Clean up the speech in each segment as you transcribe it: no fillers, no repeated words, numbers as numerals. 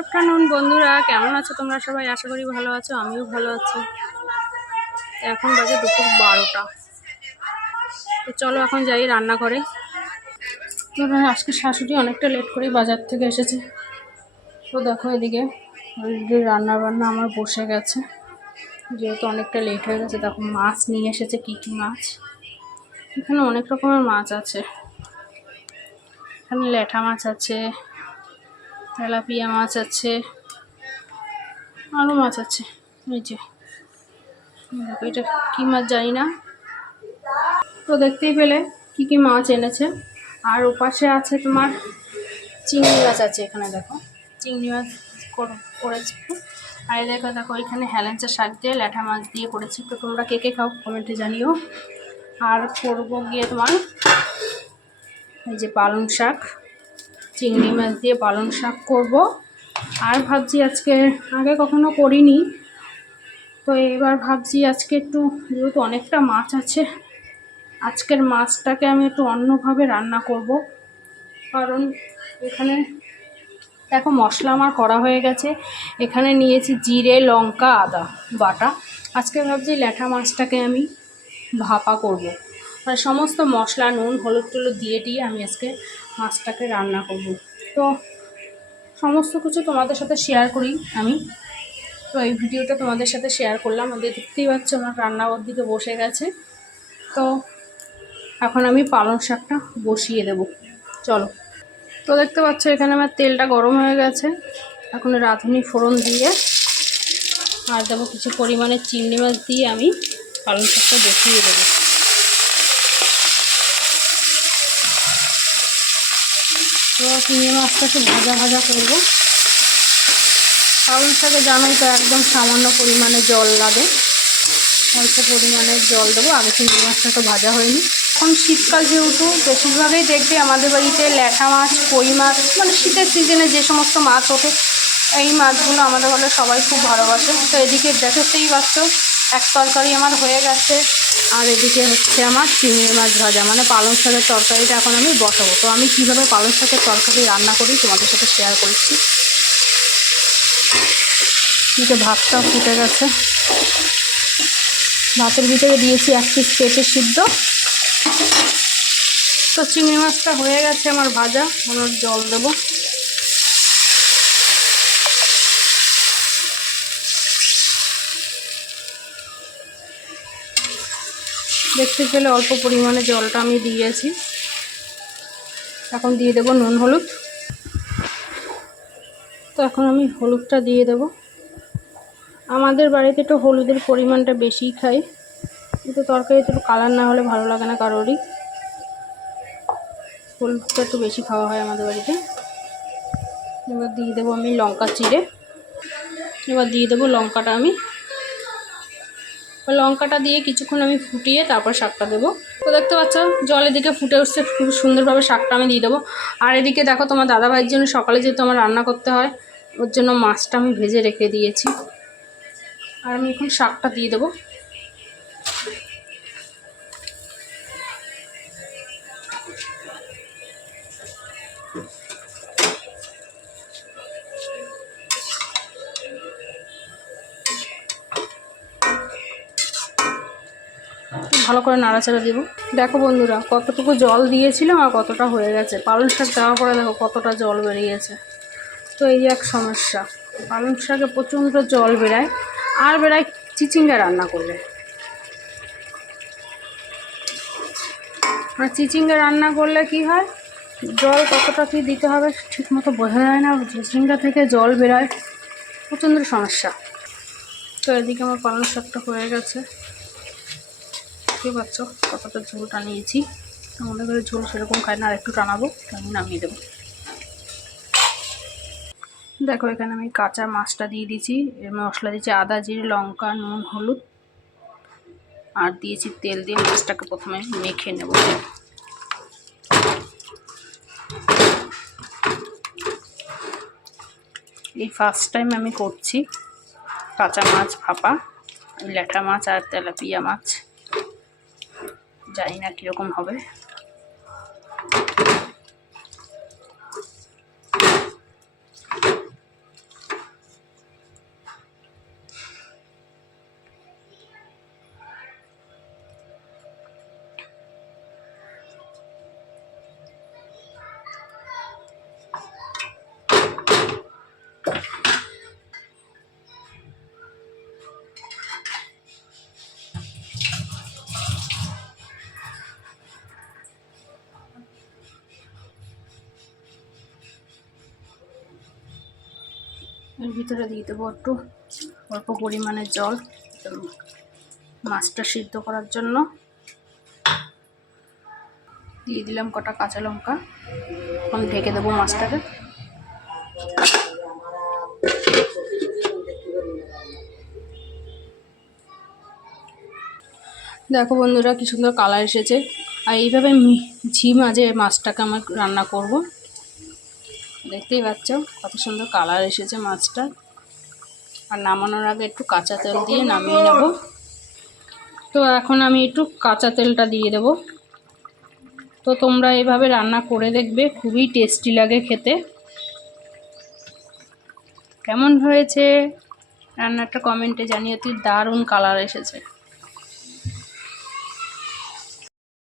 Afternoon বন্ধুরা, কেমন আছো তোমরা সবাই? আশা করি ভালো আছো, আমিও ভালো আছি। এখন বাজে দুপুর 12টা। তো চলো এখন যাই রান্নাঘরে। তো আজকে শাশুড়ি অনেকটা লেট করেই বাজার থেকে এসেছে। তো দেখো এদিকে অলরেডি রান্না বান্না আমার বসে গেছে, যেহেতু অনেকটা লেট হয়ে গেছে। দেখো মাছ নিয়ে এসেছে। কি কি মাছ? এখানে অনেক রকমের মাছ আছে। এখানে ল্যাঠা মাছ আছে, তেলাপিয়া মাছ আছে, আরও মাছ আছে। এই যে দেখো, এটা কি মাছ জানি না। তো দেখতেই পেলে কি কি মাছ এনেছে। আর ওপাশে আছে তোমার চিংড়ি মাছ আছে। এখানে দেখো চিংড়ি মাছ করেছে। আর দেখো দেখো এখানে হেলেঞ্চা শাক দিয়ে ল্যাঠা মাছ দিয়ে করেছি। তো তোমরা কে কে খাও কমেন্টে জানিও। আর করবো গিয়ে তোমার এই যে পালং শাক, চিংড়ি মাছ দিয়ে পালং শাক করব। আর ভাবছি আজকে, আগে কখনো করিনি, তো এবার ভাবছি আজকে একটু, যেহেতু অনেকটা মাছ আছে, আজকের মাছটাকে আমি একটু অন্যভাবে রান্না করব। কারণ এখানে দেখো মশলা আমার করা হয়ে গেছে। এখানে নিয়েছি জিরে, লঙ্কা, আদা বাটা। আজকে ভাবছি ল্যাঠা মাছটাকে আমি ভাপা করব, মানে সমস্ত মশলা নুন হলুদ টলুদ দিয়ে আমি আজকে মাছটাকে রান্না করব। তো সমস্ত কিছু তোমাদের সাথে শেয়ার করি আমি। তো এই ভিডিওটা তোমাদের সাথে শেয়ার করলাম। আমাদের দেখতেই পাচ্ছ আমার রান্নাঘর দিকে বসে গেছে। তো এখন আমি পালং শাকটা বসিয়ে দেব। চলো। তো দেখতে পাচ্ছ এখানে আমার তেলটা গরম হয়ে গেছে। এখন রাঁধুনি ফোড়ন দিয়ে আর দেবো কিছু পরিমাণে চিংড়ি মাছ দিয়ে আমি পালং শাকটা বসিয়ে দেবো। তো চিংড়ি মাছটাকে ভাজা ভাজা করবো। পালং শাকে জানোই তো একদম সামান্য পরিমাণে জল লাগে, অল্প পরিমাণে জল দেবো। আগে চিংড়ি মাছটা তো ভাজা হয়নি। এখন শীতকাল যেহেতু, বেশিরভাগই দেখবে আমাদের বাড়িতে ল্যাঠা মাছ, কই মাছ, মানে শীতের সিজনে যে সমস্ত মাছ ওঠে এই মাছগুলো আমাদের ঘরে সবাই খুব ভালোবাসে। তো এদিকে দেখতেই পাচ্ছ এক তরকারি আমার হয়ে গেছে। আর এদিকে হচ্ছে আমার চিংড়ি মাছ ভাজা, মানে পালং শাকের তরকারিটা এখন আমি বসাবো। তো আমি কীভাবে পালং শাকের তরকারি রান্না করি তোমাদের সাথে শেয়ার করছি। এদিকে ভাতটা ফুটে গেছে, ভাতের ভিতরে দিয়েছি 1 পিস পেঁপে সিদ্ধ। তো চিংড়ি মাছটা হয়ে গেছে আমার ভাজা, আমার জল দেব। দেখতে পেলে অল্প পরিমাণে জলটা আমি দিয়েছি। এখন দিয়ে দেব নুন হলুদ। তো এখন আমি হলুদটা দিয়ে দেব। আমাদের বাড়িতে তো হলুদের পরিমাণটা বেশিই খাই, কিন্তু তরকারিতে একটু কালার না হলে ভালো লাগে না কারোরই। হলুদটা একটু বেশি খাওয়া হয় আমাদের বাড়িতে। এবার দিয়ে দেবো আমি লঙ্কা চিড়ে। এবার দিয়ে দেবো লঙ্কাটা। আমি লঙ্কাটা দিয়ে কিছুক্ষণ আমি ফুটিয়ে তারপর শাকটা দেবো। তো দেখতে পাচ্ছ জলের দিকে ফুটে উঠছে, খুব সুন্দরভাবে শাকটা আমি দিয়ে দেবো। আর এদিকে দেখো তোমার দাদাভাইয়ের জন্য সকালে যেহেতু আমার রান্না করতে হয়, ওর জন্য মাছটা আমি ভেজে রেখে দিয়েছি। আর আমি এখন শাকটা দিয়ে দেবো। ভালো করে নাড়াচাড়া দেবো। দেখো বন্ধুরা কতটুকু জল দিয়েছিলাম আর কতটা হয়ে গেছে। পালং শাক দেওয়ার পরে দেখো কতটা জল বেরিয়েছে। তো এই এক সমস্যা, পালং শাকে প্রচণ্ড জল বেরায়। আর বেরায় চিচিঙ্গা রান্না করলে। আর চিচিঙ্গা রান্না করলে কি হয়, জল কতটা কি দিতে হবে ঠিক মতো বোঝা যায় না, চিচিঙ্গা থেকে জল বেরায়, প্রচণ্ড সমস্যা। তো এদিকে আমার পালং শাকটা হয়ে গেছে। বুঝতে পারছো কতটা ঝোল টানিয়েছি। আমাদের ঘরে ঝোল সেরকম খায় না, আর একটু টানাবো, আমি নামিয়ে দেবো। দেখো এখানে আমি কাঁচা মাছটা দিয়ে দিয়েছি, এর মশলা দিয়েছি আদা, জিরে, লঙ্কা, নুন, হলুদ, আর দিয়েছি তেল। দিয়ে মাছটাকে প্রথমে মেখে নেব। এই ফার্স্ট টাইম আমি করছি কাঁচা মাছ ভাপা, ল্যাঠা মাছ আর তেলাপিয়া মাছ। জানি না কীরকম হবে। এর ভিতরে দিয়ে দেবো একটু অল্প পরিমাণে জল মাছটা সিদ্ধ করার জন্য। দিয়ে দিলাম কটা কাঁচা লঙ্কা। এখন ঢেকে দেবো মাছটাকে। দেখো বন্ধুরা কি সুন্দর কালার এসেছে। আর এইভাবে ঝি মাঝে মাছটাকে আমার রান্না করব। দেখতেই পাচ্ছ কত সুন্দর কালার এসেছে মাছটা। আর নামানোর আগে একটু কাঁচা তেল দিয়ে নামিয়ে নেব। তো এখন আমি একটু কাঁচা তেলটা দিয়ে দেব। তো তোমরা এইভাবে রান্না করে দেখবে, খুবই টেস্টি লাগে খেতে। কেমন হয়েছে রান্নাটা কমেন্টে জানিয়ে। দারুণ কালার এসেছে।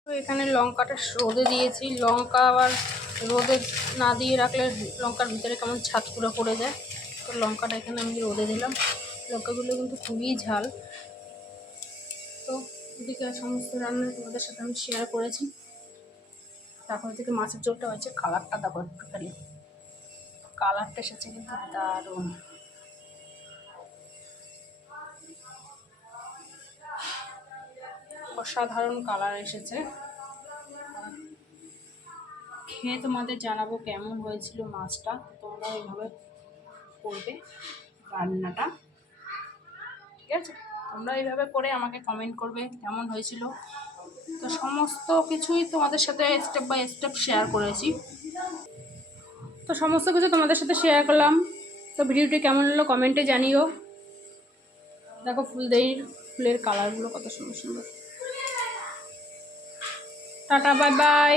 তো এখানে লঙ্কাটা রোদে দিয়েছি। লঙ্কা আবার রোদে না দিয়ে রাখলে লঙ্কার ভিতরে কেমন ছাতকুড়া পড়ে যায়। তো লঙ্কাটা এখানে আমি রোদে দিলাম। লঙ্কাগুলো কিন্তু খুবই ঝাল। তো এদিকে সমস্ত রান্না তোমাদের সাথে আমি শেয়ার করেছি। তারপর থেকে মাছের ঝোলটা হয়েছে। কালারটা দেখো একটু খালি, কালারটা এসেছে কিন্তু দারুণ। অসাধারণ কালার এসেছে। খেয়ে তোমাদের জানাবো কেমন হয়েছিল মাছটা। তোমরা এইভাবে করবে রান্নাটা, ঠিক আছে? তোমরা এইভাবে করে আমাকে কমেন্ট করবে কেমন হয়েছিল। তো সমস্ত কিছুই তোমাদের সাথে স্টেপ বাই স্টেপ শেয়ার করেছি। তো সমস্ত কিছু তোমাদের সাথে শেয়ার করলাম। তো ভিডিওটি কেমন হলো কমেন্টে জানিও। দেখো ফুলের কালারগুলো কত সুন্দর সুন্দর। Tata, bye bye.